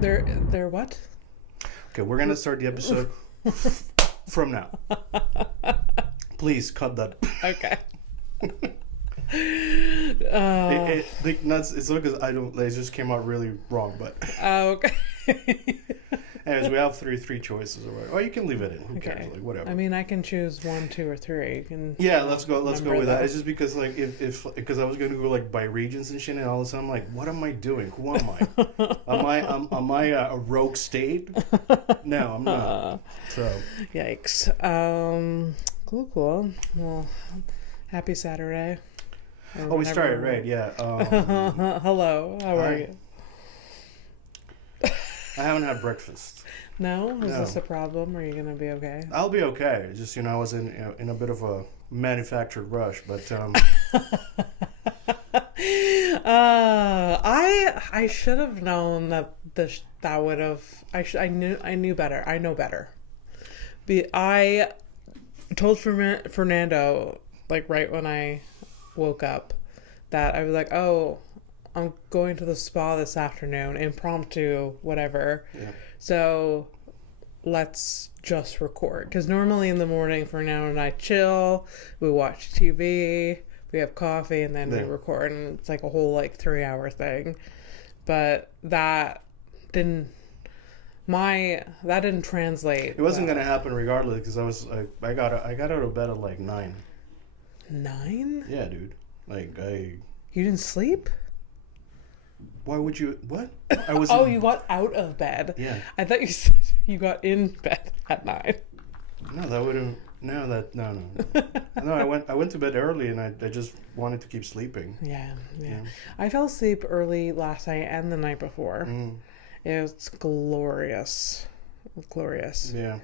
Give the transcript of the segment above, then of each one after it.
They're what? Okay, we're gonna start the episode from now. Please cut that. Okay. It's because I don't. It just came out really wrong. But Okay. anyways, we have three choices. Or you can leave it in. Who cares? Okay. Like whatever. I mean, I can choose 1, 2, or 3. You can. Yeah, let's go with that. those. It's just because like if because I was gonna go like by regions and shit, and all of a sudden I'm like, what am I doing? Who am I? am I a rogue state? No, I'm not. So Yikes. Cool. Well, happy Saturday. we started right. Yeah. Hello. How are Hi. you? I haven't had breakfast. No? Is No. this a problem? Are you gonna be okay? I'll be okay. Just I was in a bit of a manufactured rush, but I should have known that that would have. I knew better. I know better. I told Fernando like right when I woke up that I was like, oh, I'm going to the spa this afternoon, impromptu, whatever. Yeah. So let's just record. Because normally in the morning, Fernando and I chill, we watch TV, we have coffee, and then we record. And it's like a whole 3-hour thing. But that didn't translate. it wasn't gonna happen regardless because I got out of bed at like 9. 9? Yeah, dude. You didn't sleep? Why would you? What? I was. Oh, you got out of bed. Yeah. I thought you said you got in bed at 9. No, that would have. No. No, I went to bed early and I just wanted to keep sleeping. Yeah. I fell asleep early last night and the night before. It was glorious. Yeah.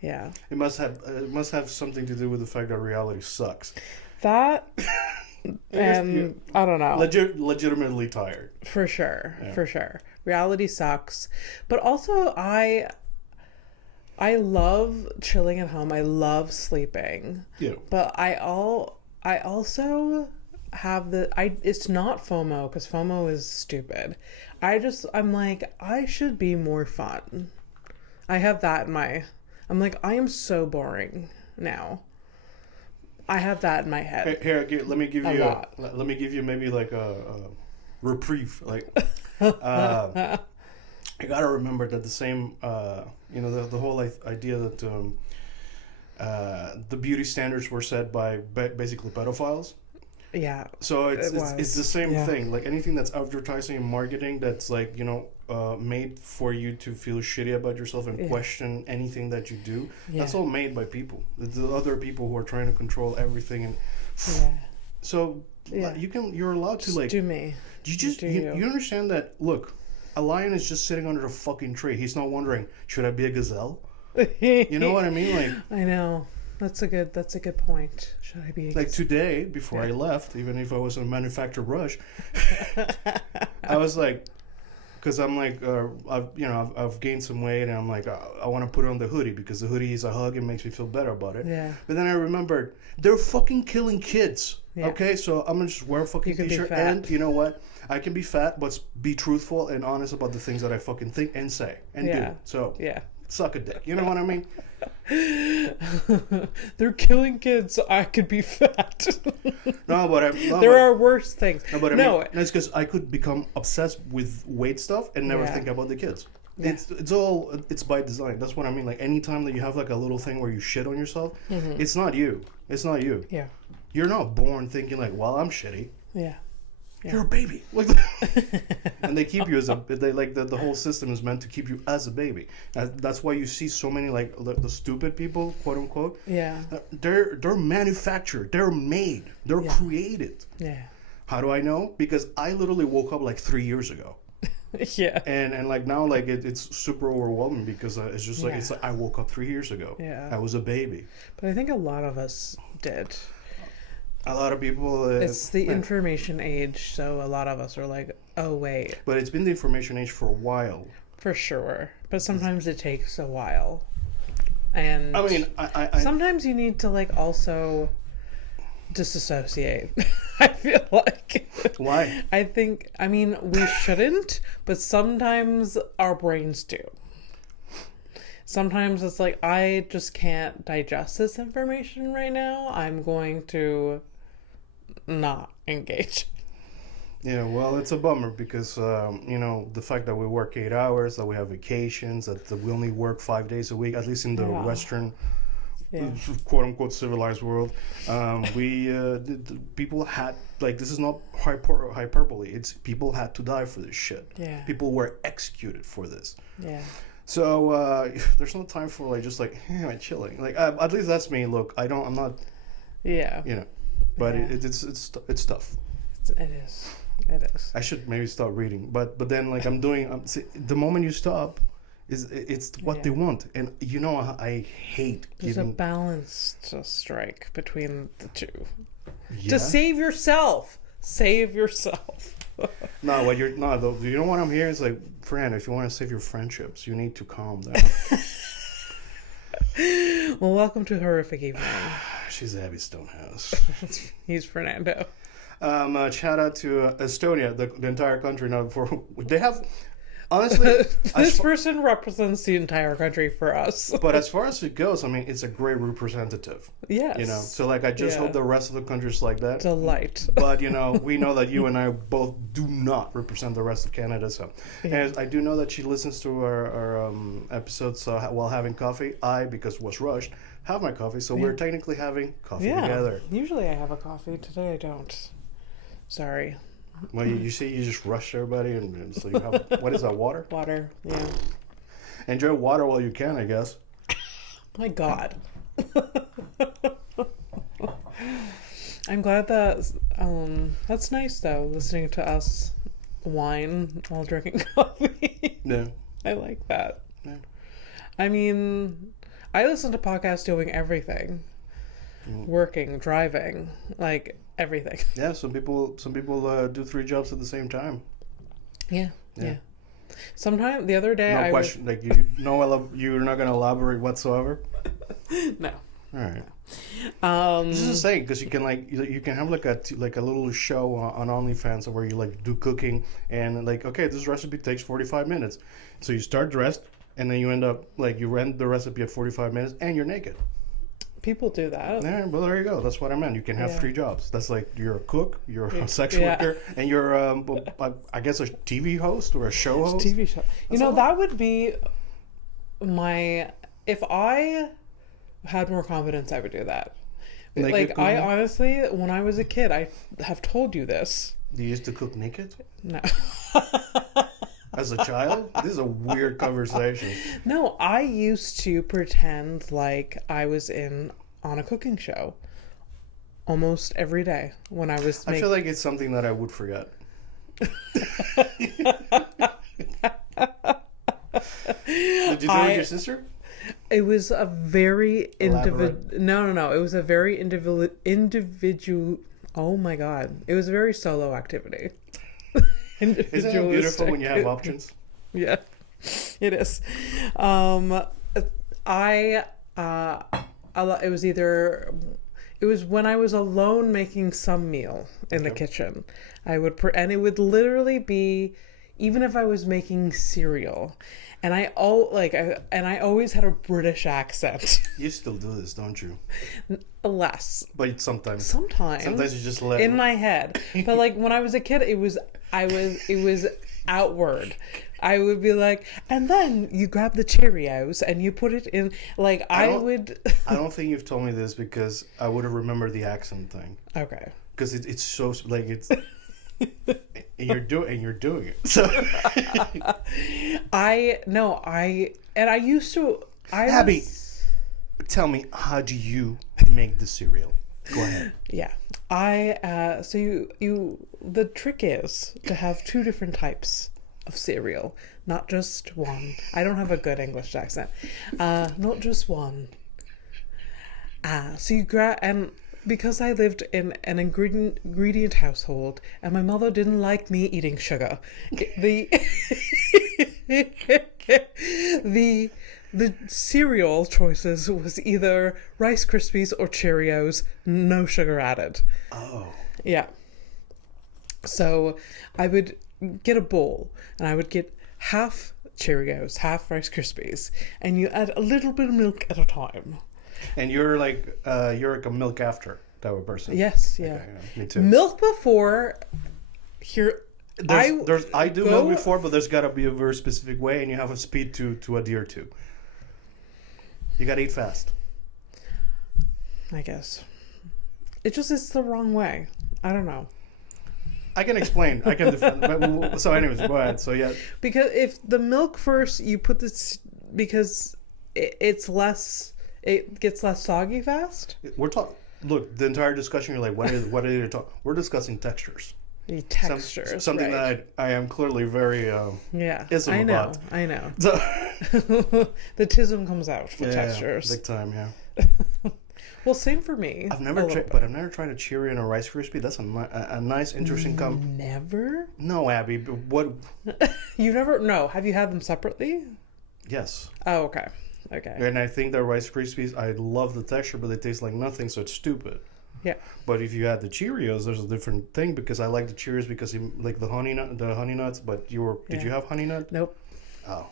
Yeah. It must have something to do with the fact that reality sucks. That and I don't know. Legitimately tired. For sure. Reality sucks. But also I love chilling at home. I love sleeping. Yeah. But I also have it's not FOMO because FOMO is stupid. I'm like, I should be more fun. I have that I'm like, I am so boring now. I have that in my head. Here, let me give you maybe like a reprieve. Like, I gotta remember that the same, the whole idea that the beauty standards were set by basically pedophiles. Yeah. So it's the same Yeah. thing. Like anything that's advertising and marketing that's like made for you to feel shitty about yourself and question anything that you do. Yeah. That's all made by people. The other people who are trying to control everything and. Yeah. So you're allowed to Just do me. You understand that? Look, a lion is just sitting under a fucking tree. He's not wondering, should I be a gazelle? You know what I mean? Like I know. That's a good point. Should I be like today before I left, even if I was in a manufactured rush, I was like, because I'm like, I've gained some weight and I'm like, I want to put on the hoodie because the hoodie is a hug and makes me feel better about it. Yeah. But then I remembered they're fucking killing kids. Yeah. Okay, so I'm gonna just wear a fucking t-shirt and you know what? I can be fat, but be truthful and honest about the things that I fucking think and say and do. So suck a dick. You know what I mean? They're killing kids, so I could be fat. There are worse things. It's because I could become obsessed with weight stuff and never think about the kids. Yeah. It's by design. That's what I mean. Like anytime that you have like a little thing where you shit on yourself, it's not you. Yeah. You're not born thinking like, well, I'm shitty. Yeah. You're a baby. Like, and they keep you as the whole system is meant to keep you as a baby. That's why you see so many like the stupid people, quote unquote. Yeah. They're manufactured. They're made. They're created. Yeah. How do I know? Because I literally woke up like 3 years ago. Yeah. And like now like it's super overwhelming because it's just like it's like I woke up 3 years ago. Yeah. I was a baby. But I think a lot of us did. A lot of people. It's the information age, so a lot of us are like, oh wait. But it's been the information age for a while. For sure, but sometimes it takes a while. And I mean, I sometimes you need to like also disassociate. I feel like Why? I mean, we shouldn't, but sometimes our brains do. Sometimes it's like, I just can't digest this information right now. I'm going to not engage. Yeah, well, it's a bummer because, the fact that we work 8 hours, that we have vacations, that we only work 5 days a week, at least in the Western, quote unquote, civilized world, people had, like, this is not hyperbole. It's people had to die for this shit. Yeah. People were executed for this. Yeah. So, there's no time for, like, just like, I'm chilling. Like, at least that's me. Look, I'm not, Yeah. but it's tough. It is. It is. I should maybe stop reading, but then like the moment you stop, it's what they want, and I hate. There's a balance to strike between the two. Yeah? To save yourself. Save yourself. No, you know what I'm hearing is like, friend, if you want to save your friendships, you need to calm down. Well, welcome to Horrific Evening. She's Abby Stonehouse. He's Fernando. Shout out to Estonia, the entire country. Now, they have, honestly, this person represents the entire country for us. But as far as it goes, I mean, it's a great representative. Yes. So like, I just hope the rest of the country's like that. Delight. But we know that you and I both do not represent the rest of Canada. So, and I do know that she listens to our episodes while having coffee. Because was rushed, have my coffee. So we're technically having coffee together. Usually I have a coffee. Today I don't. Sorry. Well, you see, you just rush everybody, and so you have, what is that, water? Water, yeah. Enjoy water while you can, I guess. My God. I'm glad that, that's nice though, listening to us whine while drinking coffee. Yeah. I like that. Yeah. I mean, I listen to podcasts doing everything. Working, driving, like everything. Yeah, some people do 3 jobs at the same time. Yeah. Sometime the other day, no question. Like you're not going to elaborate whatsoever. No. All right. This is the same because you can have like a little show on OnlyFans where you like do cooking and like, okay, this recipe takes 45 minutes, so you start dressed and then you end up like you end the recipe at 45 minutes and you're naked. People do that. Yeah, well, there you go. That's what I meant. You can have 3 jobs. That's like you're a cook, you're a sex worker, and you're, I guess, a TV host or a show host. TV show. That would be if I had more confidence, I would do that. Like I honestly, when I was a kid, I have told you this. You used to cook naked? No. As a child? This is a weird conversation. No, I used to pretend like I was on a cooking show almost every day when I was I feel like it's something that I would forget. Did you do it with your sister? It was a very individual. No. It was a very individual. Oh my God! It was a very solo activity. Isn't it beautiful when you have options? Yeah, it is. It was when I was alone making some meal in the kitchen. I would and it would literally be, even if I was making cereal, and I always had a British accent. You still do this, don't you? Less. But sometimes. Sometimes you just let in my head. But like when I was a kid, it was outward. I would be like, and then you grab the Cheerios and you put it in. Like I don't think you've told me this because I would have remembered the accent thing. Okay. Because it's so like it's. And you're doing it. So Abby, tell me, how do you make the cereal? Go ahead. Yeah. The trick is to have 2 different types of cereal, not just one. I don't have a good English accent. Not just one. So you grab, and because I lived in an ingredient household and my mother didn't like me eating sugar, the cereal choices was either Rice Krispies or Cheerios, no sugar added. Oh. Yeah. So I would get a bowl and I would get half Cheerios, half Rice Krispies, and you add a little bit of milk at a time. And you're like a milk after type of person. Yes, yeah. Okay, yeah. Me too. Milk before here. I do milk before, but there's got to be a very specific way, and you have a speed to adhere to. You got to eat fast. I guess. It's the wrong way. I don't know. I can explain. I can defend. So anyways, go ahead. So yeah. Because if the milk first, you put this, because it gets less soggy fast. We're talking. Look, the entire discussion. You're like, what are you talking? We're discussing textures. The textures. Something right. that I am clearly very yeah. ism I know. about. I know. So, the tism comes out for textures. Big time. Yeah. Well, same for me. I've never tried a Cheerio and a Rice Krispie. That's a nice, interesting Never? No, Abby. But what? You never? No. Have you had them separately? Yes. Oh, okay. Okay. And I think that Rice Krispies, I love the texture, but they taste like nothing, so it's stupid. Yeah. But if you add the Cheerios, there's a different thing, because I like the Cheerios because you like the honey nuts. But did you have honey nut? Nope. Oh.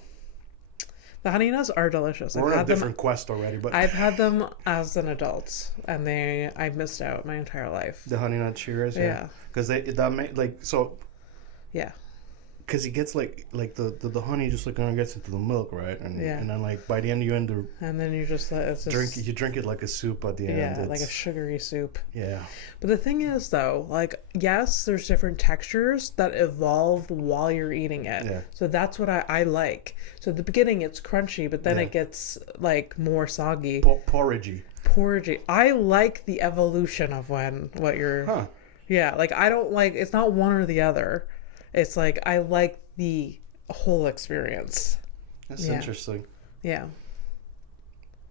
The honey nuts are delicious. We're on a different quest already, but I've had them as an adult, and I missed out my entire life. The honey nut Cheerios, yeah, because yeah, because it gets like the honey just like kind of gets into the milk, right? And and then like by the end you end up and then you just drink it like a soup at the end. Yeah, like a sugary soup. Yeah. But the thing is, though, like, yes, there's different textures that evolve while you're eating it. Yeah. So that's what I like. So at the beginning it's crunchy, but then it gets like more soggy. Porridgey. I like the evolution of what you're. Huh. Yeah, like I don't like, it's not one or the other. It's like I like the whole experience. That's interesting. Yeah.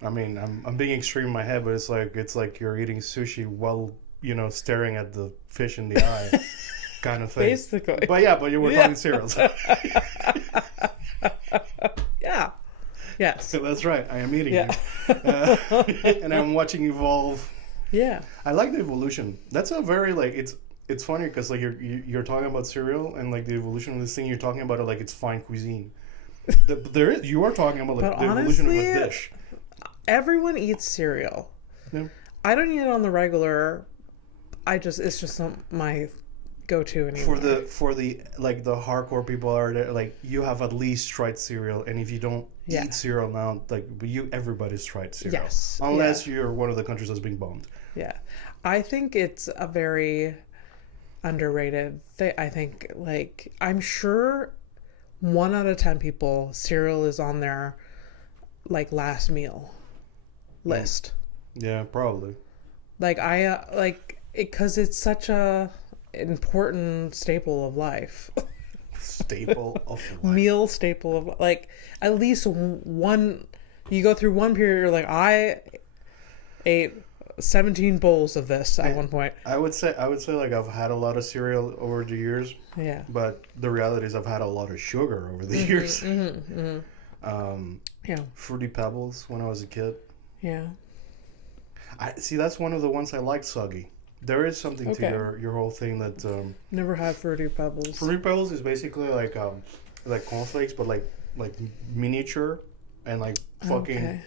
I mean, I'm being extreme in my head, but it's like you're eating sushi while staring at the fish in the eye, kind of thing. Basically. But you were talking cereals. Yeah. Yes. So that's right. I am eating you, and I'm watching you evolve. Yeah. I like the evolution. That's a very It's funny because like you're talking about cereal and like the evolution of this thing. You're talking about it like it's fine cuisine. You are talking about like the evolution of a dish. Everyone eats cereal. Yeah. I don't eat it on the regular. It's just not my go-to anymore. For the like the hardcore people are there, like you have at least tried cereal, and if you don't eat cereal now, like everybody's tried cereal. Yes. Unless you're one of the countries that's being bombed. Yeah. I think it's a very underrated thing. I think, like, I'm sure 1 out of 10 people, cereal is on their like last meal list. Yeah, probably. Like because it's such a important staple of life. Staple of life. Meal staple of, like, at least one. You go through one period, you're like, I ate 17 bowls of this at one point. I would say like I've had a lot of cereal over the years. Yeah. But the reality is I've had a lot of sugar over the years. Yeah. Fruity Pebbles when I was a kid. Yeah. I see. That's one of the ones I like soggy. There is something to your whole thing that. Never had Fruity Pebbles. Fruity Pebbles is basically like cornflakes, but like miniature and like fucking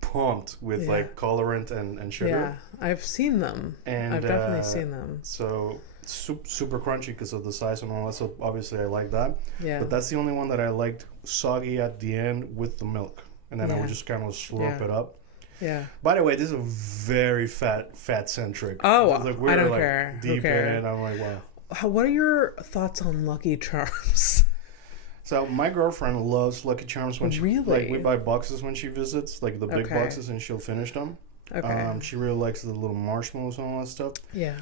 pumped with like colorant and sugar. Yeah, I've seen them. And I've definitely seen them. So super crunchy because of the size and all that. So obviously I like that. Yeah. But that's the only one that I liked soggy at the end with the milk, and then I would just kind of slurp it up. Yeah. By the way, this is a very fat centric. Oh, like, I don't care. Deep in it. I'm like, wow. What are your thoughts on Lucky Charms? So my girlfriend loves Lucky Charms when she really. Like we buy boxes when she visits, like the big boxes, and she'll finish them. Okay. She really likes the little marshmallows and all that stuff. Yeah.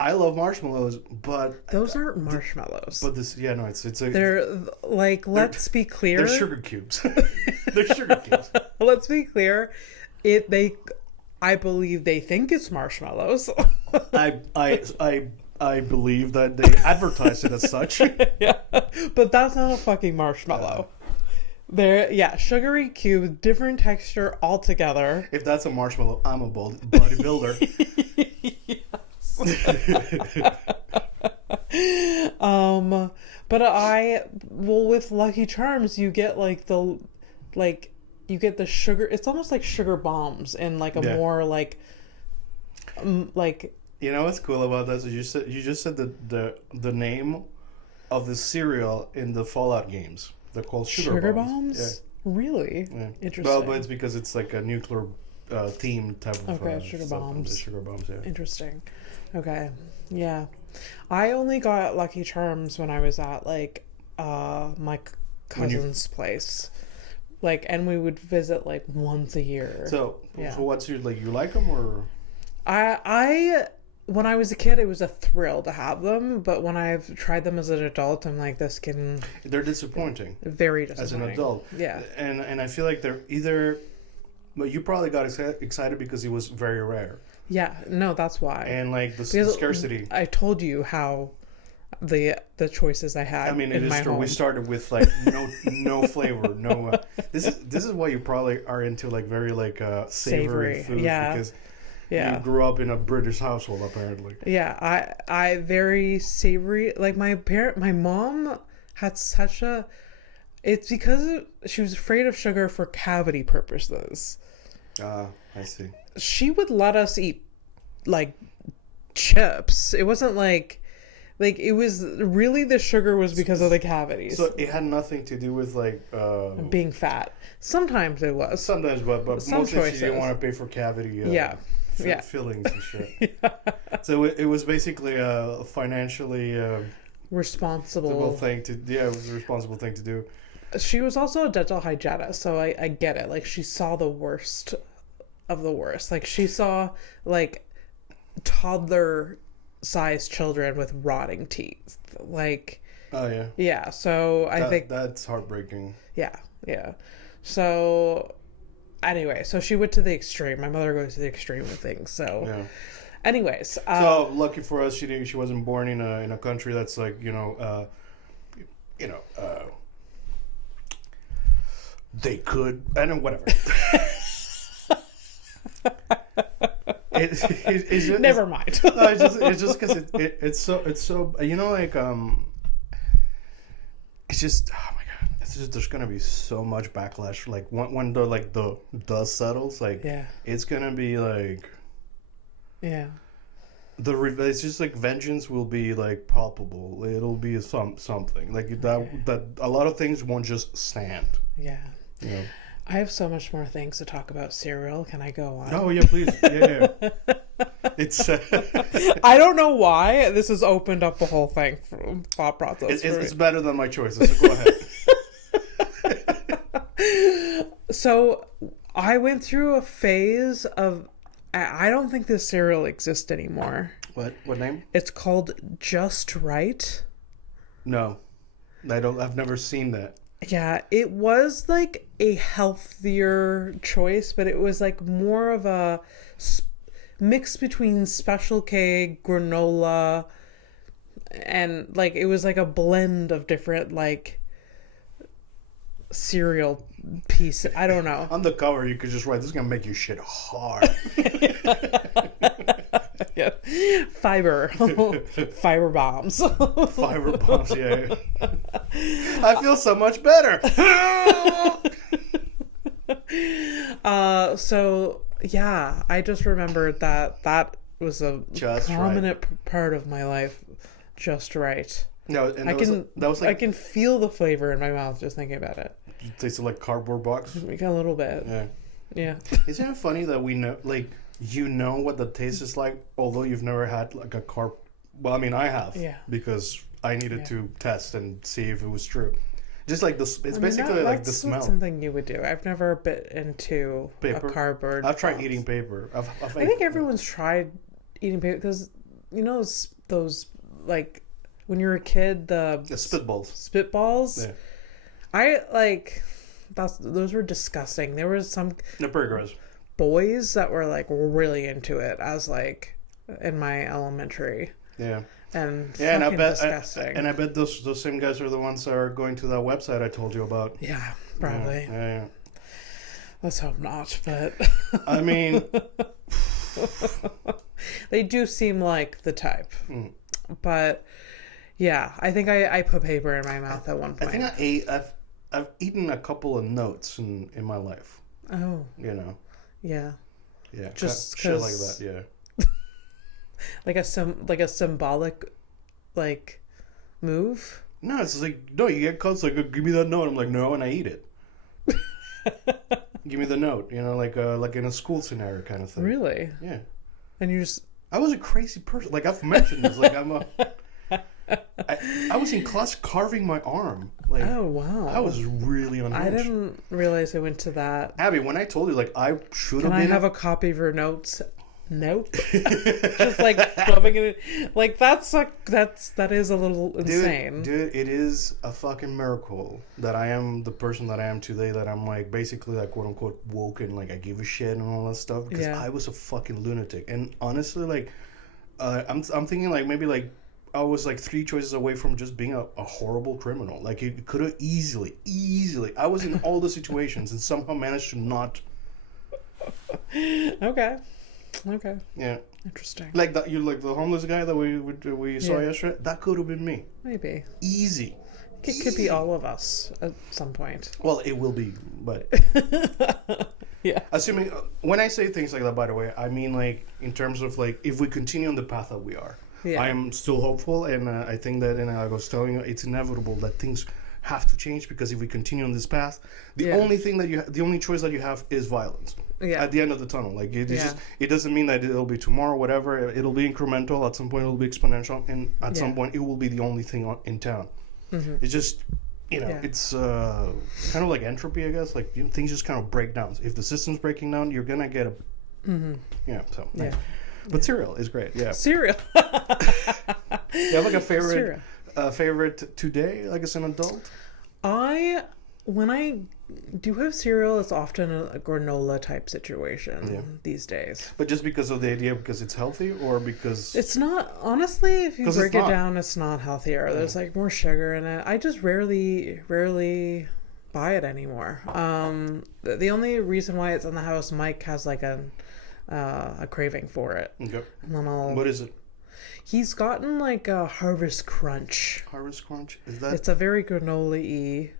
I love marshmallows, but those aren't marshmallows. But this, they're like, let's be clear. They're sugar cubes. They're sugar cubes. Let's be clear. I believe they think it's marshmallows. I believe that they advertise it as such. Yeah, but that's not a fucking marshmallow. They're sugary cube, different texture altogether. If that's a marshmallow, I'm a bodybuilder. But with Lucky Charms, you get like you get the sugar. It's almost like sugar bombs in like a more like. You know what's cool about that? So you just said the name of the cereal in the Fallout games. They're called sugar bombs. Yeah. Really? Yeah. Interesting. Well, but it's because it's like a nuclear theme type of sugar stuff. bombs. Sugar bombs. Yeah. Interesting. Okay. Yeah. I only got Lucky Charms when I was at like my cousin's place. Like, and we would visit like once a year. So what's your you like them or? I when I was a kid, it was a thrill to have them, but when I've tried them as an adult, I'm like, they're disappointing. Very disappointing. As an adult. Yeah. And I feel like they're either, but you probably got excited because it was very rare. Yeah, no, that's why. And like the scarcity. I told you how the choices I had. I mean, it in is my true. home. We started with like no flavor, no. This is why you probably are into like very like savory food because you grew up in a British household apparently. Yeah, I very savory. Like my mom had such a. It's because she was afraid of sugar for cavity purposes. I see. She would let us eat like chips. It wasn't like it was really the sugar was because of the cavities. So it had nothing to do with like being fat. Sometimes it was. Sometimes, but mostly she didn't want to pay for cavity. Fillings and shit. So it was basically a financially responsible thing to. Yeah, it was a responsible thing to do. She was also a dental hygienist, so I get it. Like she saw the worst of the worst. Like she saw like toddler-sized children with rotting teeth. Like. Oh yeah. Yeah. So I think that's heartbreaking. Yeah. Yeah. So. Anyway, so she went to the extreme. My mother goes to the extreme with things. So, anyways, so lucky for us, she wasn't born in a country that's like they could whatever. It's just, never mind. No, it's just because it's so like it's just oh my god. It's just there's gonna be so much backlash. Like when the dust settles, like it's gonna be like it's just like vengeance will be like palpable. It'll be something like that a lot of things won't just stand. Yeah. I have so much more things to talk about cereal. Can I go on? Oh yeah, please. Yeah. It's. I don't know why this has opened up the whole thing from thought process. It's better than my choices. So go ahead. So I went through a phase of. I don't think this cereal exists anymore. What name? It's called Just Right. No, I've never seen that. Yeah, it was like a healthier choice, but it was like more of a mix between Special K, granola, and like it was like a blend of different like cereal pieces. I don't know. On the cover, you could just write, "This is gonna make your shit hard." Yeah. Fiber bombs. Fiber bombs. Yeah. I feel so much better. So yeah, I just remembered that was a just prominent part of my life. Just right. No, and I can feel the flavor in my mouth just thinking about it. It tasted like cardboard box. Like a little bit. Yeah. Isn't it funny that we know, like, you know what the taste is like, although you've never had like a carb. Well, I mean, I have. Yeah. Because I needed to test and see if it was true. Just like this, it's basically like the smell. That's something you would do. I've never bit into paper. A cardboard. I've tried eating paper. I think everyone's tried eating paper because you know those like when you're a kid the spitballs. Yeah. I like those were disgusting. There was some pretty gross. Boys that were like really into it as like in my elementary. Yeah. And I bet disgusting. I bet those same guys are the ones that are going to that website I told you about. Yeah, probably. Yeah. Let's hope not, but I mean they do seem like the type. But Yeah, I think I put paper in my mouth at one I point. think I've eaten a couple of notes in my life. Oh. You know. Yeah. Yeah. Just shit like 'cause- that. Yeah. like a symbolic like move. No, it's like no. You get calls like, give me that note. I'm like, no, and I eat it. Give me the note. You know, like in a school scenario kind of thing. Really? Yeah. And you just I was a crazy person. Like I've mentioned this. Like I was in class carving my arm. Like oh wow. I was really unhinged. I didn't realize it went to that. Abby, when I told you, like I should have Can I been. have a copy of your notes? Nope. Just like rubbing it in. Like that is a little insane. Dude, it is a fucking miracle that I am the person that I am today, that I'm like basically like quote unquote woke and like I give a shit and all that stuff, because Yeah. I was a fucking lunatic. And honestly, like I'm thinking like maybe like I was like 3 choices away from just being a horrible criminal. Like it could have easily I was in all the situations and somehow managed to not. Okay. Yeah. Interesting. Like that, you're like the homeless guy that we saw yesterday. That could have been me. Maybe. Easy. It could be all of us at some point. Well, it will be, but Yeah. assuming when I say things like that, by the way, I mean like in terms of like if we continue on the path that we are. Yeah. I am still hopeful, and I think that, and I was telling you, it's inevitable that things have to change, because if we continue on this path, the only thing that the only choice that you have is violence. Yeah. At the end of the tunnel, like it's Yeah. just, it doesn't mean that it'll be tomorrow, whatever. It'll be incremental. At some point, it'll be exponential, and at some point, it will be the only thing in town. Mm-hmm. It's just, it's kind of like entropy, I guess. Like things just kind of break down. If the system's breaking down, you're gonna get a, So Yeah. But cereal is great. Yeah. Cereal. You have like a Cereal. favorite today, like as an adult? When I do have cereal, it's often a granola type situation these days. But just because of the idea, because it's healthy, or because It's not, honestly, if you 'Cause break it's it not. down, it's not healthier. There's like more sugar in it. I just rarely buy it anymore. The only reason why it's in the house, Mike has like a craving for it. Okay. And then What is it? he's gotten like a Harvest Crunch. Harvest Crunch? Is that? It's a very granola-y.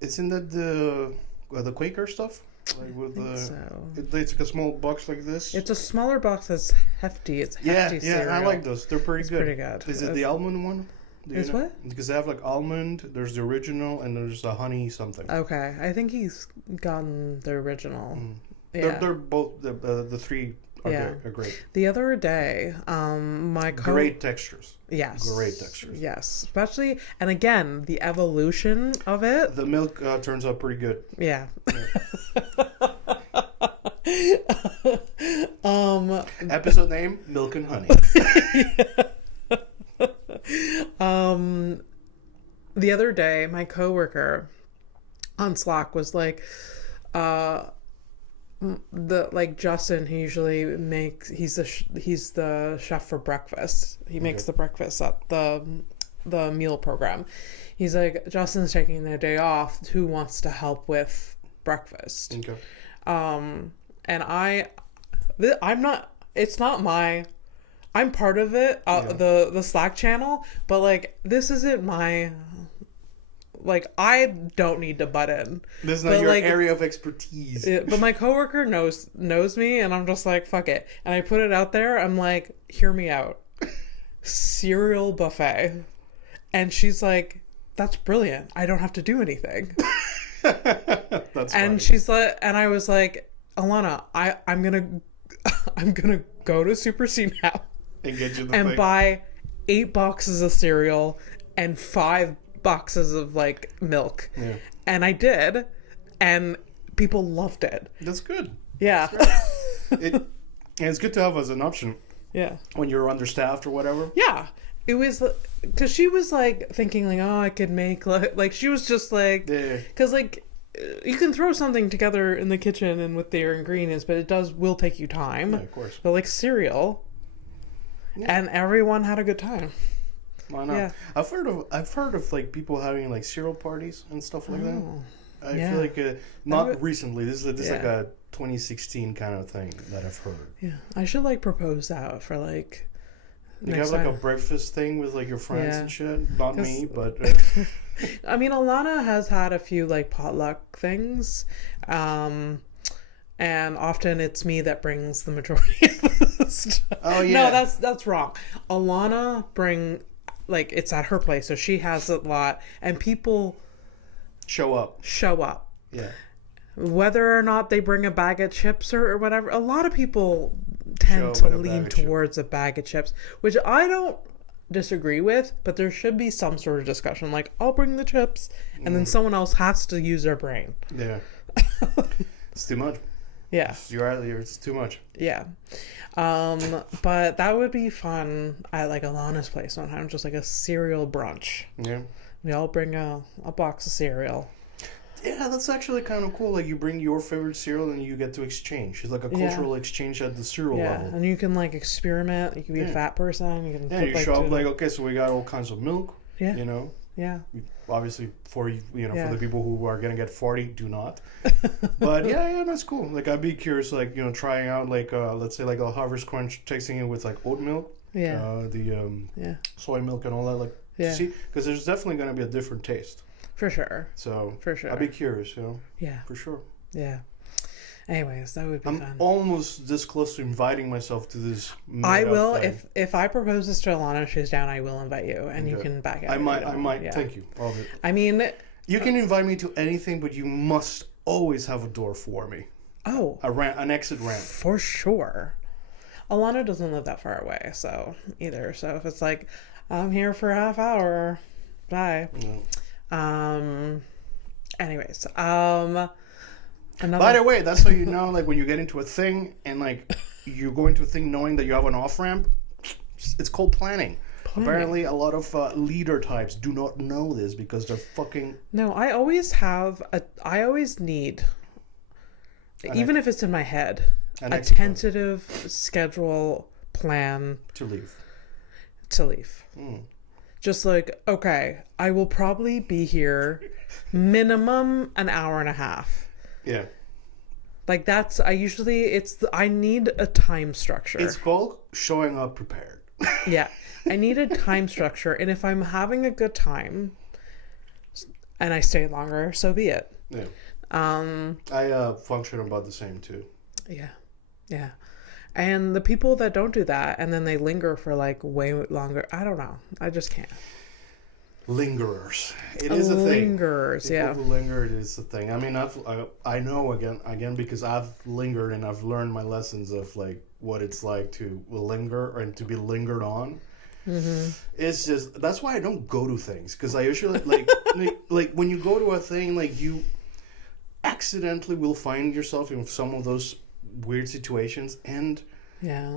Isn't that the Quaker stuff? Like with So it's like a small box like this. it's a smaller box that's hefty. It's yeah, hefty yeah. cereal. I like those. They're pretty It's good. pretty good. Is it the almond one? Do you Is know? what? Because they have like almond. There's the original, and there's a honey something. Okay, I think he's gotten the original. They're both the three are Yeah. great. Are great. The other day, my Great textures. Yes. Great textures. Yes, especially, and again, the evolution of it. The milk turns out pretty good. Yeah. Episode name: Milk and Honey. The other day, my coworker on Slack was like, Justin, he usually makes, he's the chef for breakfast. He makes the breakfast at the meal program. He's like, Justin's taking the day off. Who wants to help with breakfast? Okay. And I'm not. It's not my. I'm part of it, the Slack channel, but like this isn't my. Like I don't need to butt in. This is not But, your like, area of expertise. But my coworker knows me, and I'm just like, fuck it. And I put it out there. I'm like, hear me out. Cereal buffet. And she's like, that's brilliant. I don't have to do anything. That's funny. And she's like, and I was like, Alana, I'm gonna go to Super C now and get you the and thing. buy 8 boxes of cereal and 5 boxes of like milk. Yeah. And I did, and people loved it. That's good. Yeah. And it's good to have as an option Yeah. when you're understaffed or whatever. Yeah. It was because she was like thinking like, oh, I could make like she was just like, Yeah. because like you can throw something together in the kitchen and with their ingredients, but will take you time. Yeah, of course. But like cereal, and everyone had a good time. Why not? Yeah. I've heard of like people having like cereal parties and stuff like that. I feel like not recently. This is like a 2016 kind of thing that I've heard. Yeah, I should like propose that for like You have like a breakfast thing with like your friends and shit. Not me, but I mean, Alana has had a few like potluck things, and often it's me that brings the majority of the stuff. Oh yeah, no, that's wrong. Alana like it's at her place, so she has a lot, and people show up. Yeah. Whether or not they bring a bag of chips or whatever, a lot of people tend to lean towards a bag of chips, which I don't disagree with, but there should be some sort of discussion. Like, I'll bring the chips, and then someone else has to use their brain. Yeah. It's too much. Yeah. It's too much. Yeah. But that would be fun at like Alana's place sometimes, just like a cereal brunch. Yeah. We all bring a box of cereal. Yeah, that's actually kind of cool. Like, you bring your favorite cereal and you get to exchange. It's like a cultural exchange at the cereal level. And you can like experiment. You can be a fat person. You can you show up like, okay, so we got all kinds of milk. Yeah. You know. Yeah. Obviously, for for the people who are gonna get 40, do not. But yeah, that's cool. Like, I'd be curious, like, trying out like let's say like a Harvest Crunch, tasting it with like oat milk. Yeah. The soy milk and all that. Like, see, because there's definitely gonna be a different taste. For sure. So for sure, I'd be curious. Yeah. For sure. Yeah. Anyways, that would be fun. I'm almost this close to inviting myself to this. I will thing. If I propose this to Alana, she's down. I will invite you, and you can back out. I might. Yeah. Thank you. All of it. I mean, you can invite me to anything, but you must always have a door for me. Oh, an exit ramp for sure. Alana doesn't live that far away, so if it's like, I'm here for a half hour, bye. Anyways, by the way, that's how you know, like, when you get into a thing and like you go into a thing knowing that you have an off ramp, it's called planning. Apparently, a lot of leader types do not know this because they're fucking. No, I always need, even if it's in my head, a tentative schedule plan to leave. Just like, okay, I will probably be here minimum an hour and a half. Yeah. Like, I need a time structure. It's called showing up prepared. Yeah. I need a time structure. And if I'm having a good time and I stay longer, so be it. Yeah. I function about the same too. Yeah. Yeah. And the people that don't do that and then they linger for like way longer, I don't know. I just can't. Lingerers. It is a thing. Lingerers, yeah. People who linger, it is a thing. I mean, I know again because I've lingered and I've learned my lessons of like what it's like to linger and to be lingered on. Mm-hmm. It's just, that's why I don't go to things, because I usually like when you go to a thing, like, you accidentally will find yourself in some of those weird situations, and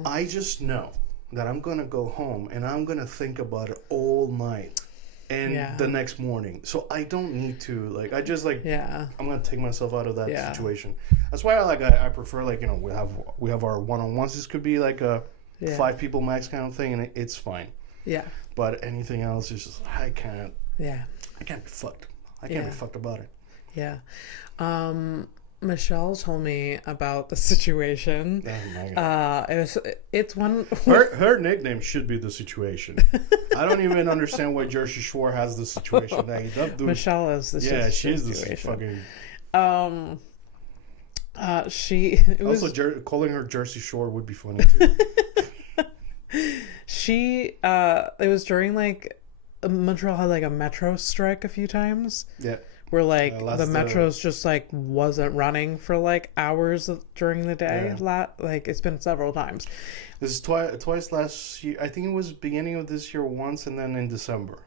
I just know that I'm gonna go home and I'm gonna think about it all night and the next morning, so I don't need to, like, I just like I'm gonna take myself out of that situation. That's why I prefer, like, we have our one-on-ones. This could be like a 5 people max kind of thing, and it's fine. Yeah. But anything else is just, I can't be fucked. I can't be fucked about it. Yeah. Michelle told me about the situation. Oh my God. It's one. Her nickname should be The Situation. I don't even understand why Jersey Shore has the situation. Michelle is the situation. Yeah, she's the fucking. Calling her Jersey Shore would be funny too. It was during like Montreal had like a metro strike a few times. Yeah. Where like the metros just like wasn't running for like hours during the day. Like, it's been several times. This is twice last year. I think it was beginning of this year once, and then in December.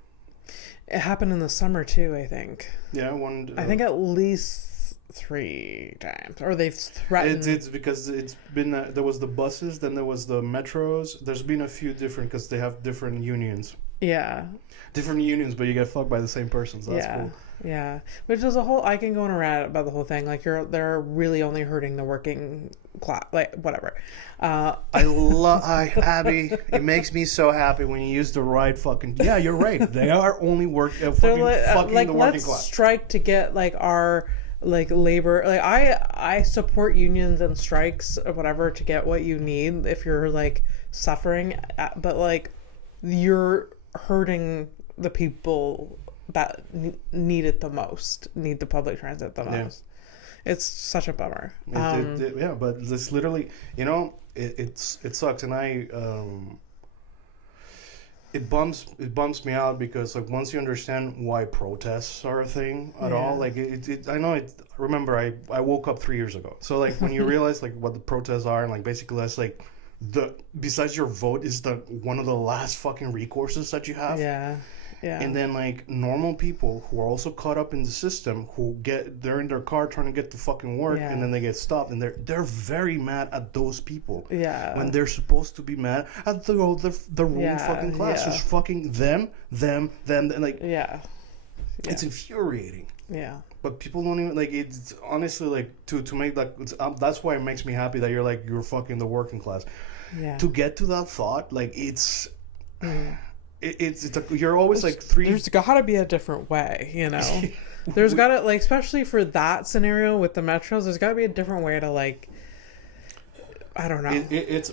It happened in the summer too, I think. Yeah, I think at least 3 times, or they've threatened. It's because it's been there was the buses, then there was the metros. There's been a few different, because they have different unions. Yeah. Different unions, but you get fucked by the same person. So that's cool. Yeah, which is I can go on a rant about the whole thing. Like, they're really only hurting the working class, like, whatever. Abby, it makes me so happy when you use the right fucking. Yeah, you're right. They are only the working class. Let's strike to get like our like labor. Like, I support unions and strikes or whatever to get what you need if you're like suffering, but like, you're hurting the people that need it the most, need the public transit the most. It's such a bummer. Yeah, but it's literally, it sucks, and it bums me out because like once you understand why protests are a thing at all, like remember I woke up 3 years ago, so like when you realize like what the protests are, and like basically that's like besides your vote is one of the last fucking recourses that you have. Yeah. And then like normal people who are also caught up in the system, they're in their car trying to get to fucking work, and then they get stopped, and they're very mad at those people. Yeah. When they're supposed to be mad at the ruling fucking class. Just fucking them, and like it's infuriating. Yeah. But people don't even like it's honestly like to make that. That's why it makes me happy that you're fucking the working class. Yeah. To get to that thought, like it's. You're always like three. There's gotta be a different way, There's gotta like, especially for that scenario with the metros. There's gotta be a different way to like. I don't know.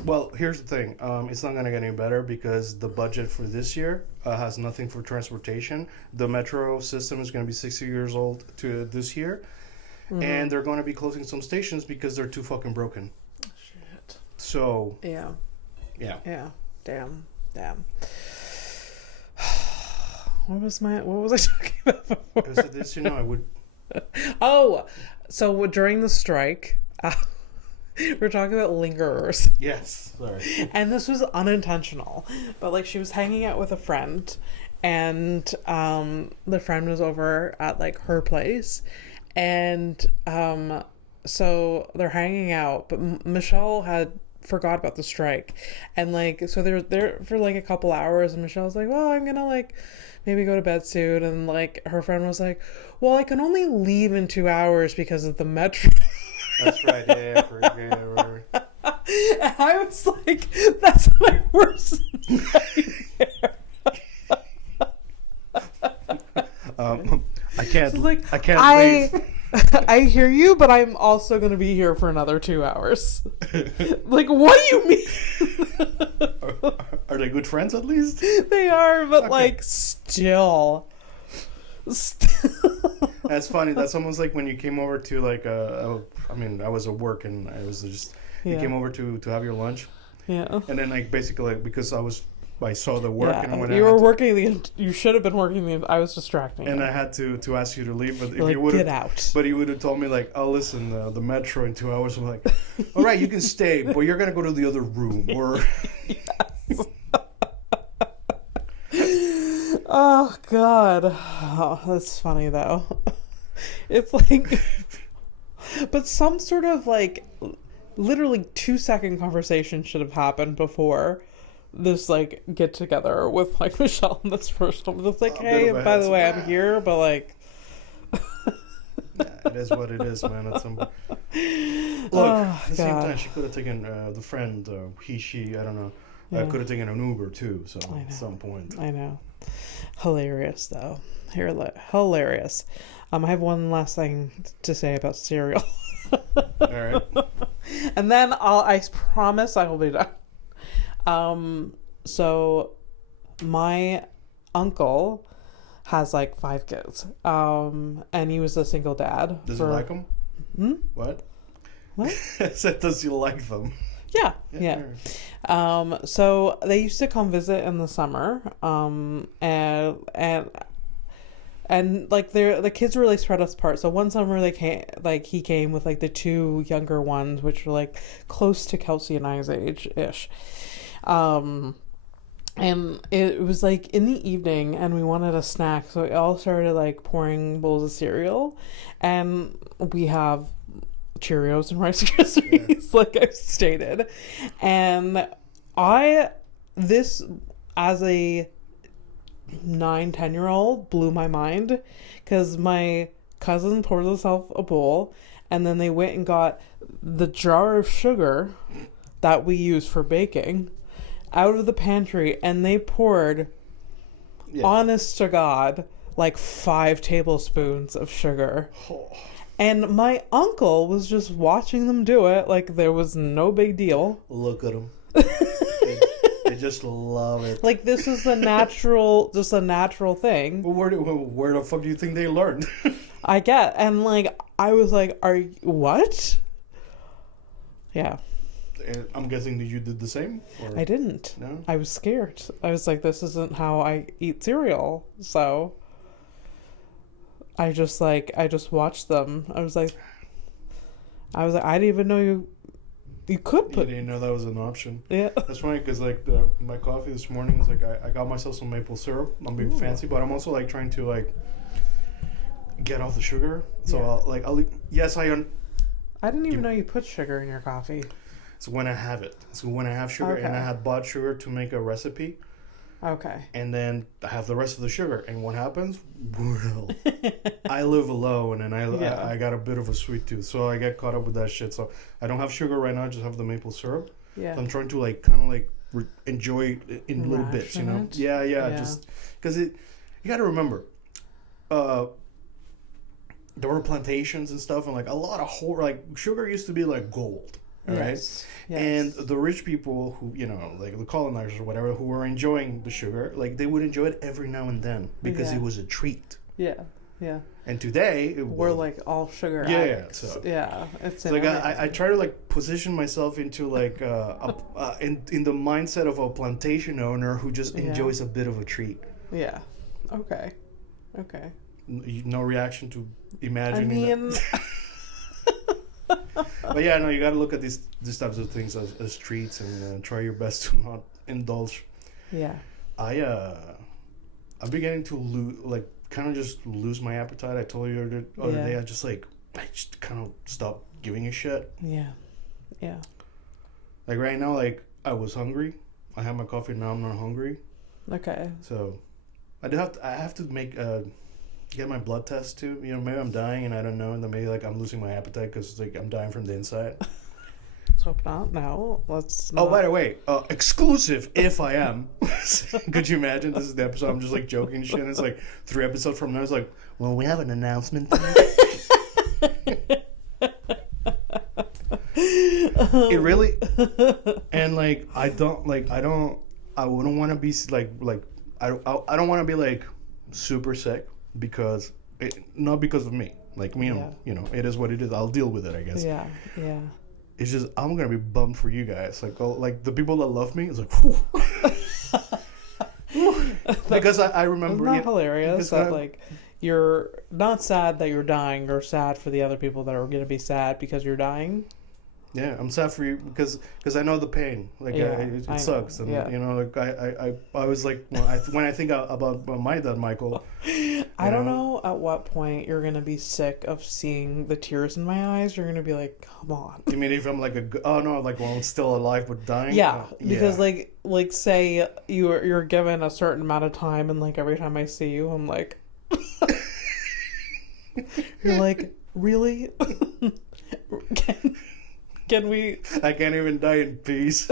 Well, here's the thing. It's not gonna get any better because the budget for this year has nothing for transportation. The metro system is gonna be 60 years old to this year, and they're gonna be closing some stations because they're too fucking broken. Shit. So. Yeah. Damn. What was I talking about before? It was this, I would. Oh, so during the strike, we're talking about lingerers. Yes, sorry. And this was unintentional, but like she was hanging out with a friend, and the friend was over at like her place, and so they're hanging out, but Michelle had forgot about the strike, and like so they're there for like a couple hours, and Michelle's like, well, I'm gonna like maybe go to bed soon, and like her friend was like, well, I can only leave in 2 hours because of the metro. That's right. Yeah. And I was like, that's my worst nightmare. I can't leave. I hear you, but I'm also going to be here for another 2 hours. Like, what do you mean? Are they good friends at least? They are, but okay. Like, still. That's funny. That's almost like when you came over to like I was at work and I was just you came over to have your lunch. Yeah. And then like basically like because I saw the work and when you should have been working I was distracting. And I had to ask you to leave, but if like, you would get out. But you would have told me like, oh listen, the metro in 2 hours. I'm like, all right, you can stay, but you're gonna go to the other room or. Yes. Oh God, that's funny though. It's like, but some sort of like, literally 2-second conversation should have happened before this like get together with like Michelle and this person. It's like, hey, by the way, I'm here, but like, it is what it is, man. At some look, at the same time, she could have taken the friend, she, I don't know. Yeah. I could have taken an Uber too, so at some point. I know. Hilarious though. Hilarious. I have one last thing to say about cereal. All right. And then I promise I will be done. So my uncle has like 5 kids. And he was a single dad. Does he like them? What? What? I said, does he like them? Yeah. So they used to come visit in the summer. And like the kids were like spread us apart. So one summer he came with like the 2 younger ones, which were like close to Kelsey and I's age ish. And it was like in the evening and we wanted a snack. So we all started like pouring bowls of cereal, and we have Cheerios and Rice Krispies, like I've stated. And this as a 9-10-year-old blew my mind, because my cousin poured herself a bowl, and then they went and got the jar of sugar that we use for baking out of the pantry, and they poured, honest to God, like 5 tablespoons of sugar. And my uncle was just watching them do it like there was no big deal. Look at them. They just love it. Like, this is a natural thing. Well, where the fuck do you think they learned? I get. And, like, I was like, are you, what? Yeah. I'm guessing that you did the same? Or? I didn't. No? I was scared. I was like, this isn't how I eat cereal. So I just watched them. I was like, I didn't even know you could put. You didn't know that was an option. Yeah. That's funny because like my coffee this morning is like I got myself some maple syrup. I'm being fancy, but I'm also like trying to like get off the sugar. So I'll yes I didn't even know you put sugar in your coffee. It's when I have it. So when I have sugar, and I had bought sugar to make a recipe. Okay. And then I have the rest of the sugar, and what happens? Well, I live alone, and I got a bit of a sweet tooth, so I get caught up with that shit. So I don't have sugar right now; I just have the maple syrup. Yeah. So I'm trying to like kind of like enjoy it in little bits, you know? Yeah. Just because you got to remember, there were plantations and stuff, and like a lot of sugar used to be like gold. Right? Yes. And the rich people who, like the colonizers or whatever, who were enjoying the sugar, like they would enjoy it every now and then because it was a treat. Yeah. And today we're like all sugar addicts. So it's like I try to like position myself into like in the mindset of a plantation owner who just enjoys a bit of a treat. Yeah. Okay. No reaction to imagining that. But yeah, no, you got to look at these types of things as treats and try your best to not indulge. Yeah. I'm beginning to lose my appetite. I told you the other day, I just kind of stopped giving a shit. Yeah. Like right now, like I was hungry. I had my coffee. Now I'm not hungry. Okay. So I have to get my blood test too. Maybe I'm dying and I don't know, and then maybe like I'm losing my appetite because like I'm dying from the inside. Let's hope not. No, let's not. Oh, by the way, exclusive if I am. Could you imagine? This is the episode. I'm just like joking shit. And it's like 3 episodes from now. It's like, well, we have an announcement. It really, and like I wouldn't want to be I don't want to be like super sick. Because not because of me, like it is what it is. I'll deal with it, I guess. Yeah. It's just I'm gonna be bummed for you guys, like the people that love me. It's like, because I remember. Isn't that hilarious? That like you're not sad that you're dying. You're sad for the other people that are gonna be sad because you're dying. Yeah, I'm sad for you because I know the pain. Like it sucks, and like I was like when I think about my dad, Michael. I don't know at what point you're gonna be sick of seeing the tears in my eyes. You're gonna be like, come on. You mean if I'm like while I'm still alive but dying? Yeah, because like say you're given a certain amount of time, and like every time I see you, I'm like, you're like, really? Can we? I can't even die in peace.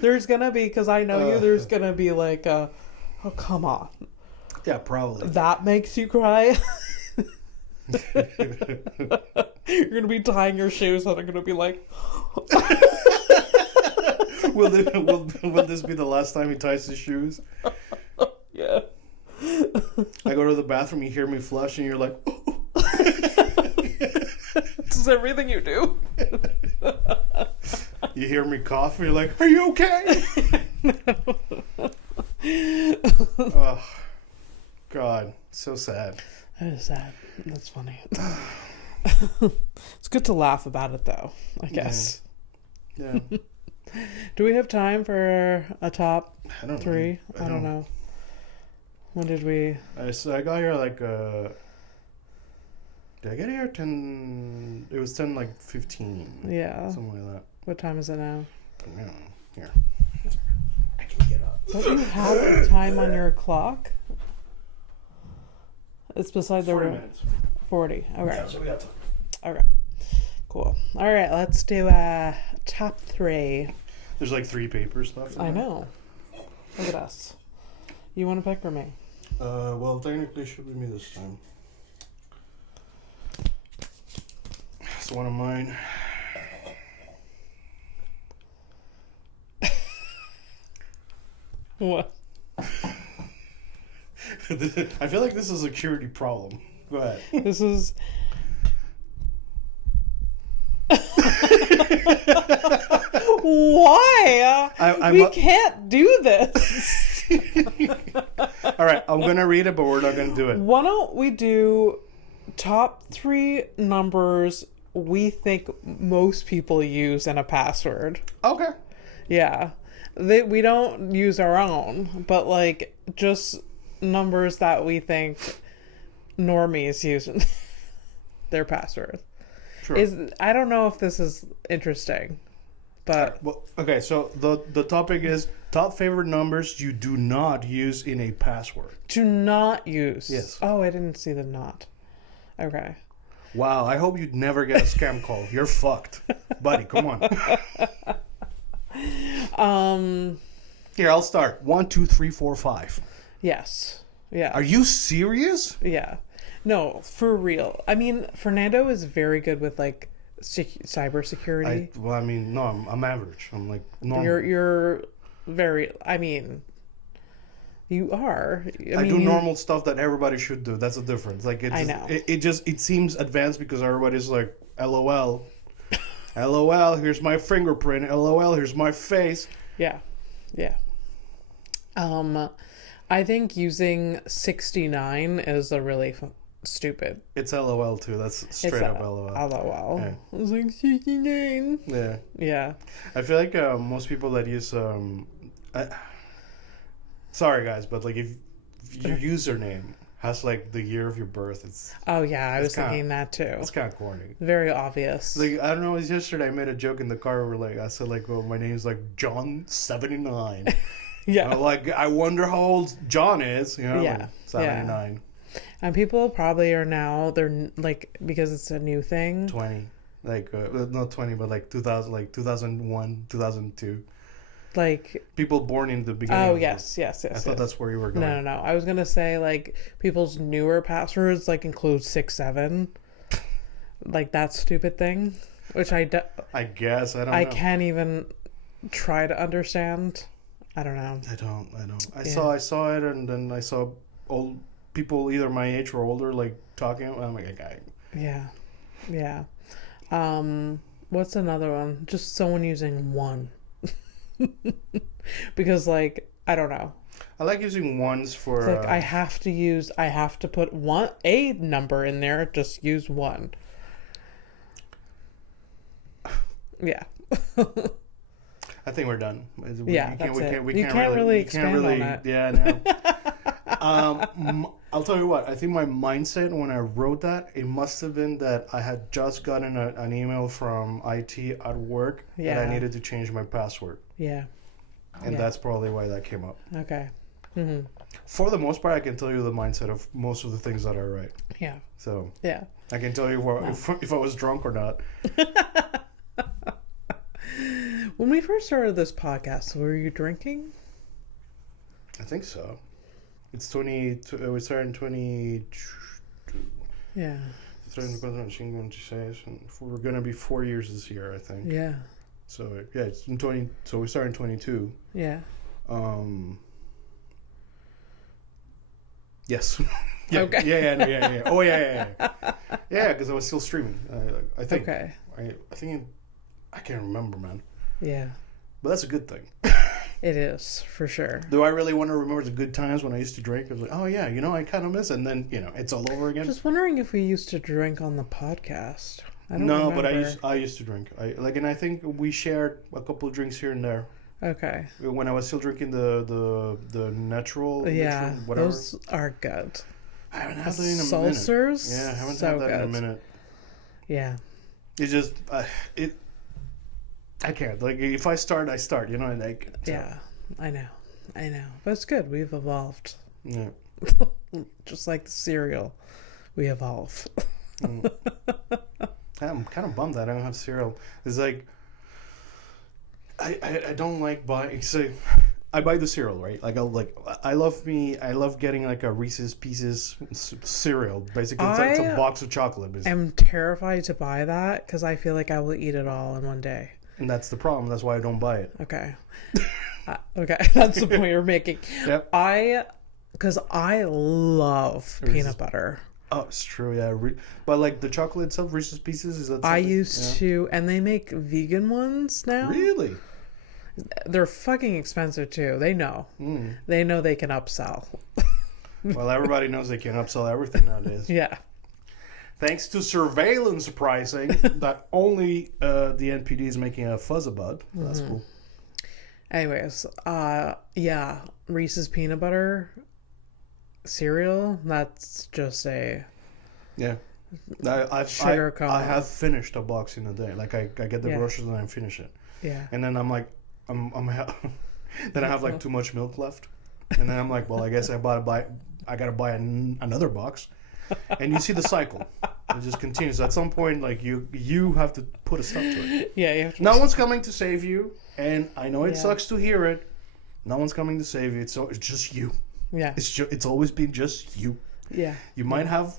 There's gonna be, because I know you, there's gonna be like oh, come on. Yeah, probably. That makes you cry? You're gonna be tying your shoes and I'm gonna be like... will this be the last time he ties his shoes? Yeah. I go to the bathroom, you hear me flush, and you're like... This is everything you do. You hear me cough, and you're like, are you okay? Oh, God, so sad. That is sad. That's funny. It's good to laugh about it, though, I guess. Yeah. Do we have time for a top I don't three? Know. I don't know. When did we... I got here like... Did I get here 10... It was 10, like 15. Yeah. Something like that. What time is it now? I don't know. Here. I can get up. Don't you have a time on your clock? It's beside the 40 minutes. 40. Okay. Yeah, so we got time. Okay. Cool. All right, let's do top three. There's like 3 papers left. I know. Look at us. You want to pick or me? Well, technically it should be me this time. It's one of mine. What? I feel like this is a security problem. Go ahead. This is. Why? We can't do this. All right, I'm gonna read it, but we're not gonna do it. Why don't we do top 3 numbers we think most people use in a password? Okay. Yeah. We don't use our own, but like just numbers that we think normies use in their password. Sure. I don't know if this is interesting, but Well, okay, so the topic is top favorite numbers you do not use in a password. do not use. Yes. Oh, I didn't see the not. Okay. Wow, I hope you never get a scam call. You're fucked. Buddy, come on. Here, I'll start. 1, 2, 3, 4, 5. Yes. Yeah. Are you serious? Yeah. No, for real. I mean, Fernando is very good with like cybersecurity. I mean, no, I'm average. I'm like normal. You're very. I mean, you are. I do normal stuff that everybody should do. That's the difference. Like I know. It seems advanced because everybody's like, LOL, LOL. Here's my fingerprint. LOL. Here's my face. Yeah. Yeah. I think using 69 is a really stupid. It's LOL too. That's straight up LOL. LOL. Yeah. I was like 69. Yeah. Yeah. I feel like most people that use sorry guys, but like if your username has like the year of your birth, it's Oh yeah, I was thinking that too. It's kind of corny. Very obvious. Like I don't know. It was yesterday I made a joke in the car where like I said like, well, my name's like John 79. Yeah. Like I wonder how old John is. You know. Yeah. Like 79. And people probably are now, they're like, because it's a new thing. 20. Like not 20, but like 2000, like 2001, 2002. Like people born in the beginning. Oh yes. I thought that's where you were going. No. I was gonna say like people's newer passwords like include 6-7, like that stupid thing, which I guess I don't. I know. can't even try to understand. I don't know. I don't. I saw it, and then I saw old people either my age or older like talking. I'm like, okay. Yeah. What's another one? Just someone using 1. Because like I don't know. I like using ones for. It's like I have to put a number in there. Just use 1. Yeah. I think we're done. We can't really expand on it. Yeah, no. I'll tell you what. I think my mindset when I wrote that, it must have been that I had just gotten an email from IT at work that I needed to change my password. Yeah. And that's probably why that came up. Okay. Mm-hmm. For the most part, I can tell you the mindset of most of the things that I write. Yeah. So. Yeah. I can tell you if I was drunk or not. When we first started this podcast, were you drinking? I think so. It's 20. We started in 20. Yeah. We're gonna be 4 years this year, I think. Yeah. So yeah, it's in 20. So we started in 22. Yeah. Yes. Yeah. Okay. Yeah. Oh yeah. Yeah, because I was still streaming. I think. Okay. I think. I can't remember, man. Yeah. But that's a good thing. It is, for sure. Do I really want to remember the good times when I used to drink? I was like, oh yeah, I kind of miss it. And then, it's all over again. Just wondering if we used to drink on the podcast. I don't No, remember. but I used to drink. And I think we shared a couple of drinks here and there. Okay. When I was still drinking the natural, whatever. Those are good. I haven't had that in a minute. Seltzers? Yeah, I haven't So had that in a good. minute. Yeah. It's just, I can't. Like, if I start, I start, like. Yeah, I know. But it's good. We've evolved. Yeah. Just like the cereal. We evolve. I'm kind of bummed that I don't have cereal. It's like, I don't like buying, so I buy the cereal, right? Like, I love getting like a Reese's Pieces cereal. Basically, it's a box of chocolate. Basically. I'm terrified to buy that because I feel like I will eat it all in one day. And that's the problem. That's why I don't buy it. Okay. Okay, that's the point you're making. Yep. Because I love peanut butter. Oh, it's true. Yeah, but like the chocolate itself, Reese's Pieces, is that something? I used to, and they make vegan ones now. Really? They're fucking expensive too. They know. They know they can upsell. Well, everybody knows they can upsell everything nowadays. Yeah. Thanks to surveillance pricing that only the NPD is making a fuzz about. That's cool. Anyways, yeah, Reese's peanut butter cereal. That's just a sugar cone. I have finished a box in a day. Like I get the groceries and I finish it. Yeah. And then I'm like, then I have like too much milk left, and then I'm like, well, I guess I gotta buy another box, and you see the cycle. It just continues. At some point, like you have to put a stop to it. Yeah, you have to. No one's coming to save you, and I know it sucks to hear it. No one's coming to save you. It's just you. Yeah. It's always been just you. Yeah. You might have,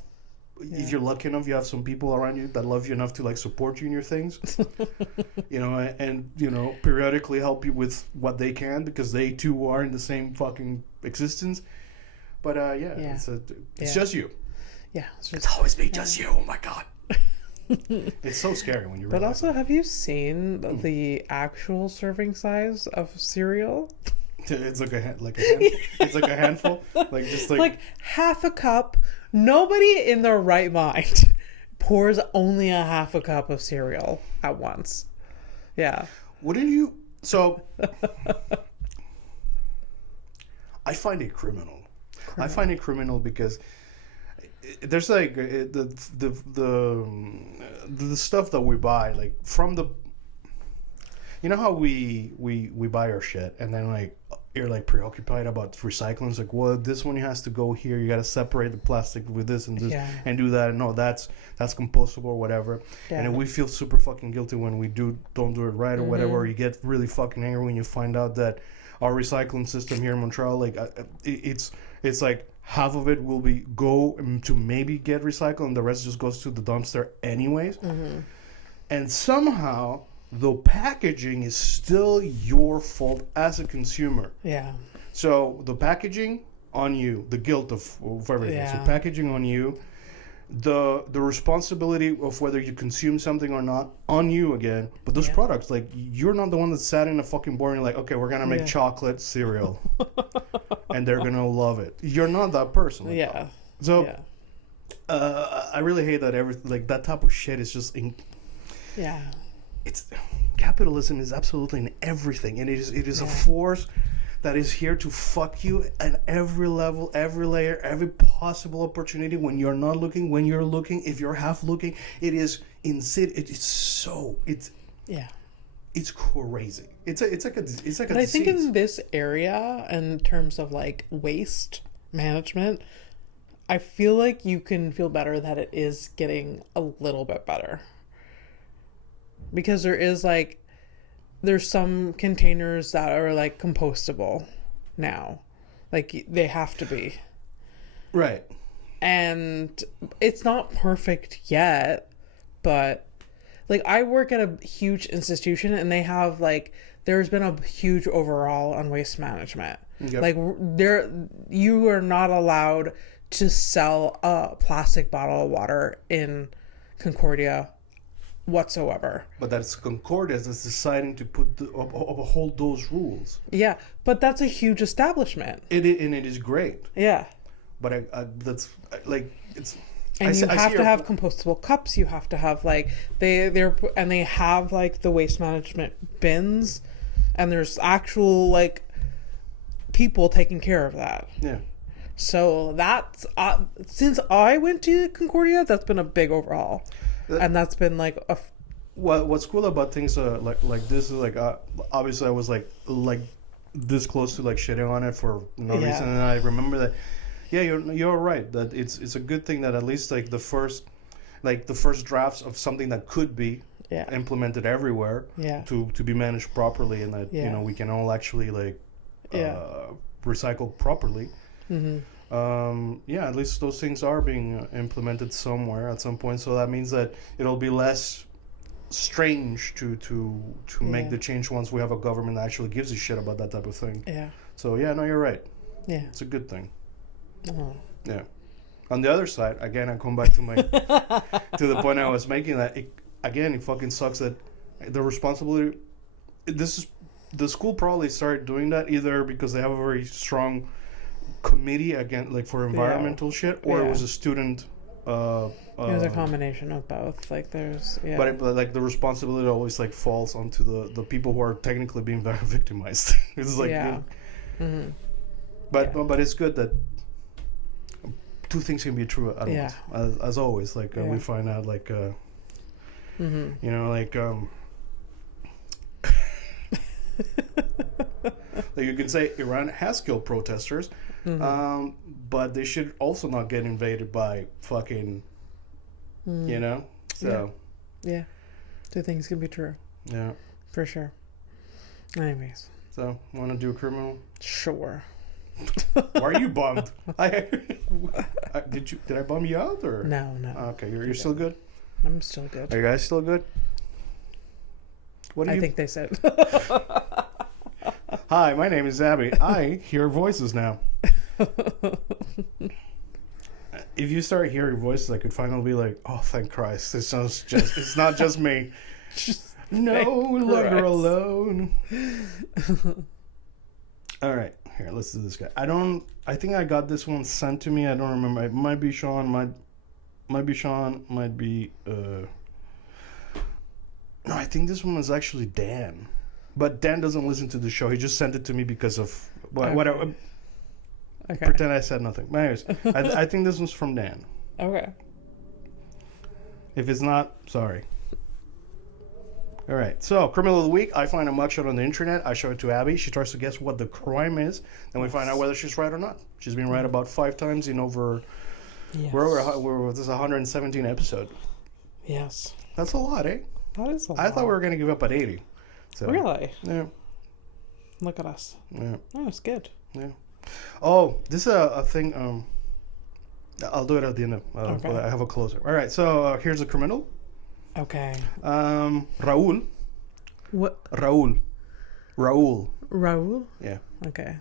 if you're lucky enough, you have some people around you that love you enough to like support you in your things, and periodically help you with what they can because they too are in the same fucking existence. But it's just you. Yeah, it's always been just you. Oh my god, it's so scary when you. But also, have you seen the actual serving size of cereal? It's like it's like a handful, like half a cup. Nobody in their right mind pours only a half a cup of cereal at once. Yeah. Wouldn't you? So I find it criminal. I find it criminal because there's like the stuff that we buy, like from the, how we buy our shit and then like you're like preoccupied about recycling. It's like, well, this one has to go here. You got to separate the plastic with this and this and do that. And no, that's compostable or whatever. Yeah. And then we feel super fucking guilty when we don't do it right or whatever. Or you get really fucking angry when you find out that our recycling system here in Montreal, like it's like half of it will go to maybe get recycled and the rest just goes to the dumpster anyways. And somehow the packaging is still your fault as a consumer. Yeah. So the packaging on you, the guilt of everything. Yeah. So packaging on you, the responsibility of whether you consume something or not on you again. But those products, like you're not the one that sat in a fucking board and like, okay, we're gonna make chocolate cereal, and they're gonna love it. You're not that person. Like so, I really hate that everything like that type of shit is just it's capitalism is absolutely in everything, and it is a force that is here to fuck you at every level, every layer, every possible opportunity. When you're not looking, when you're looking, if you're half looking, it is insane. It's crazy. It's like a disease. I think in this area, in terms of like waste management, I feel like you can feel better that it is getting a little bit better. Because there's some containers that are like compostable now. Like they have to be. Right. And it's not perfect yet, but like I work at a huge institution and they have there's been a huge overhaul on waste management. Yep. Like you are not allowed to sell a plastic bottle of water in Concordia whatsoever. But that's Concordia that's deciding to uphold those rules. Yeah, but that's a huge establishment. And it is great. Yeah. But that's like it's. And you have to have compostable cups. You have to have they have the waste management bins, and there's actual people taking care of that. Yeah. So that's since I went to Concordia, that's been a big overhaul. And that's been what's cool about things like this is obviously I was like this close to shitting on it for no reason, and I remember that you're right that it's a good thing that at least the first drafts of something that could be implemented everywhere to be managed properly, and that we can all actually recycle properly. Mm-hmm. At least those things are being implemented somewhere at some point. So that means that it'll be less strange to make the change once we have a government that actually gives a shit about that type of thing. Yeah. So yeah, no, you're right. Yeah. It's a good thing. Oh. Yeah. On the other side, again, I come back to my to the point I was making that it fucking sucks that the responsibility. The school probably started doing that either because they have a very strong committee again, like for environmental shit, or it was a student. It was a combination of both. Like there's but like the responsibility always like falls onto the people who are technically being very victimized. It's like but it's good that two things can be true at once. As always, like we find out like you know, like like you can say Iran has killed protesters, but they should also not get invaded by fucking, you know? So. Yeah. Two things can be true. Yeah. For sure. Anyways. So, want to do a criminal? Sure. Why are you bummed? Did I bum you out or? No. Okay, you're still good? I'm still good. Are you guys still good? I think they said. Hi, my name is Abby. I hear voices now. If you start hearing voices, I could finally be like, "Oh, thank Christ! It's not just me. No longer alone." All right, here, let's do this guy. I think I got this one sent to me. I don't remember. It might be Sean. Might be Sean. Might be. No, I think this one was actually Dan. But Dan doesn't listen to the show. He just sent it to me because of whatever. Okay. Pretend I said nothing. But anyways, I think this one's from Dan. Okay. If it's not, sorry. All right. So, criminal of the week. I find a mugshot on the internet. I show it to Abby. She tries to guess what the crime is. Then we find out whether she's right or not. She's been right about 5 times in over. Yes. This is 117 episode. Yes. That's a lot, eh? That is a lot. I thought we were going to give up at 80. So, really? Yeah. Look at us. Yeah. Oh, it's good. Yeah. Oh, this is a thing. I'll do it at the end. Okay. I have a closer. All right. So here's a criminal. Okay. Raul. What? Raul. Raul? Yeah. Okay.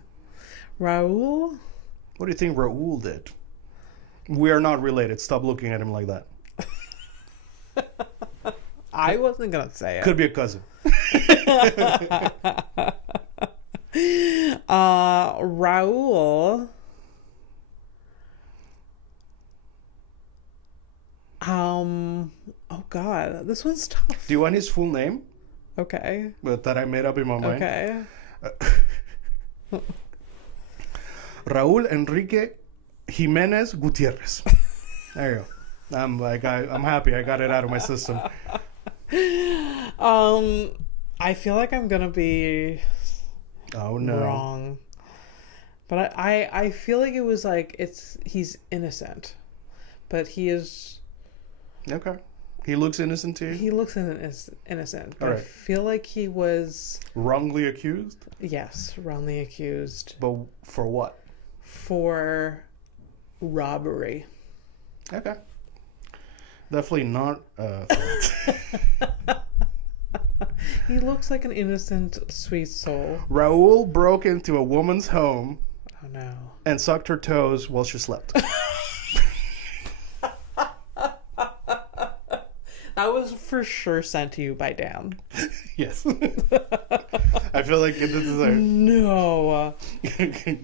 Raul? What do you think Raul did? We are not related. Stop looking at him like that. I wasn't gonna say it. Could be a cousin. Raul. Oh God, this one's tough. Do you want his full name? Okay. But that I made up in my mind. Okay. Raúl Enrique Jiménez Gutiérrez. There you go. I'm happy I got it out of my system. I feel like I'm gonna be wrong. But I feel like it was like he's innocent. But he is okay. He looks innocent to you? He looks innocent. But right. I feel like he was wrongly accused? Yes, wrongly accused. But for what? For robbery. Okay. Definitely not. He looks like an innocent, sweet soul. Raul broke into a woman's home. Oh no. And sucked her toes while she slept. That was for sure sent to you by Dan. Yes. I feel like this is a no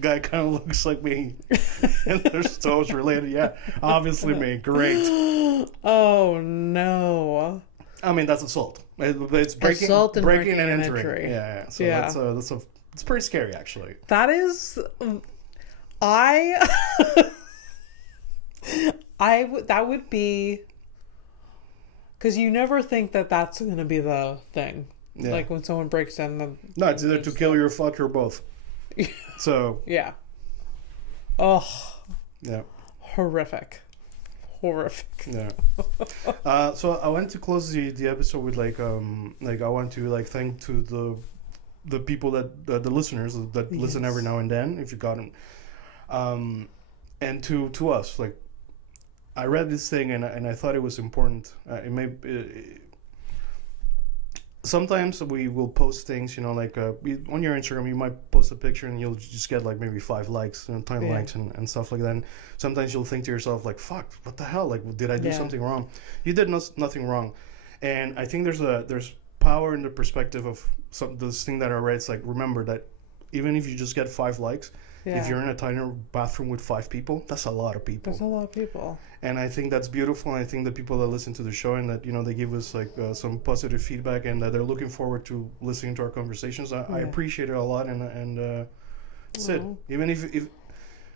guy kind of looks like me. And their toes related. Yeah, obviously me. Great. Oh no. I mean, that's assault. It's breaking and entering. Yeah. So yeah. It's pretty scary, actually. That is, that would be, because you never think that that's going to be the thing. Yeah. Like when someone breaks in. No, it's either to kill you or fuck you or both. So. Yeah. Oh. Yeah. Horrific. Yeah. So I want to close the episode with I want to thank to the people that the listeners that listen every now and then, if you got them, and to us. I read this thing and I thought it was important. sometimes we will post things, like on your Instagram, you might post a picture and you'll just get like maybe 5 likes, 10 likes and stuff like that. And sometimes you'll think to yourself like, fuck, what the hell? Like, did I do something wrong? You did nothing wrong. And I think there's power in the perspective of this thing that I read. It's like, remember that even if you just get 5 likes, if you're in a tiny bathroom with 5 people, that's a lot of people. That's a lot of people. And I think that's beautiful. And I think the people that listen to the show and that, they give us like some positive feedback and that they're looking forward to listening to our conversations. I appreciate it a lot. And that's it. Even if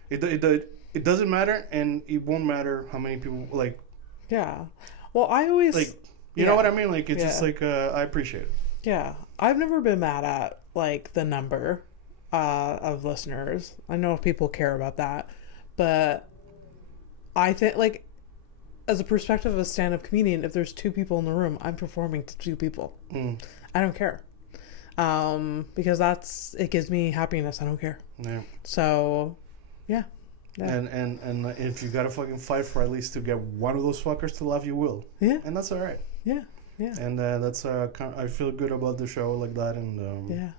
it doesn't matter, and it won't matter how many people like. Yeah. Well, I always like, you know what I mean? Like, it's just like, I appreciate it. Yeah. I've never been mad at like the number of listeners. I know people care about that, but I think like as a perspective of a stand-up comedian, if there's 2 people in the room, I'm performing to 2 people. I don't care, because it gives me happiness. I don't care. So and if you gotta fucking fight for at least to get one of those fuckers to laugh, you will. And that's all right. And that's I feel good about the show like that. And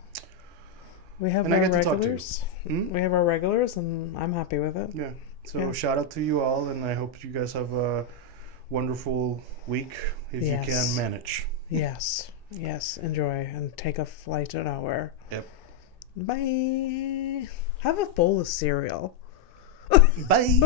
we have our regulars. We have our regulars, and I'm happy with it. So shout out to you all, and I hope you guys have a wonderful week if you can manage. Yes. Enjoy and take a flight nowhere. Yep. Bye. Have a bowl of cereal. Bye.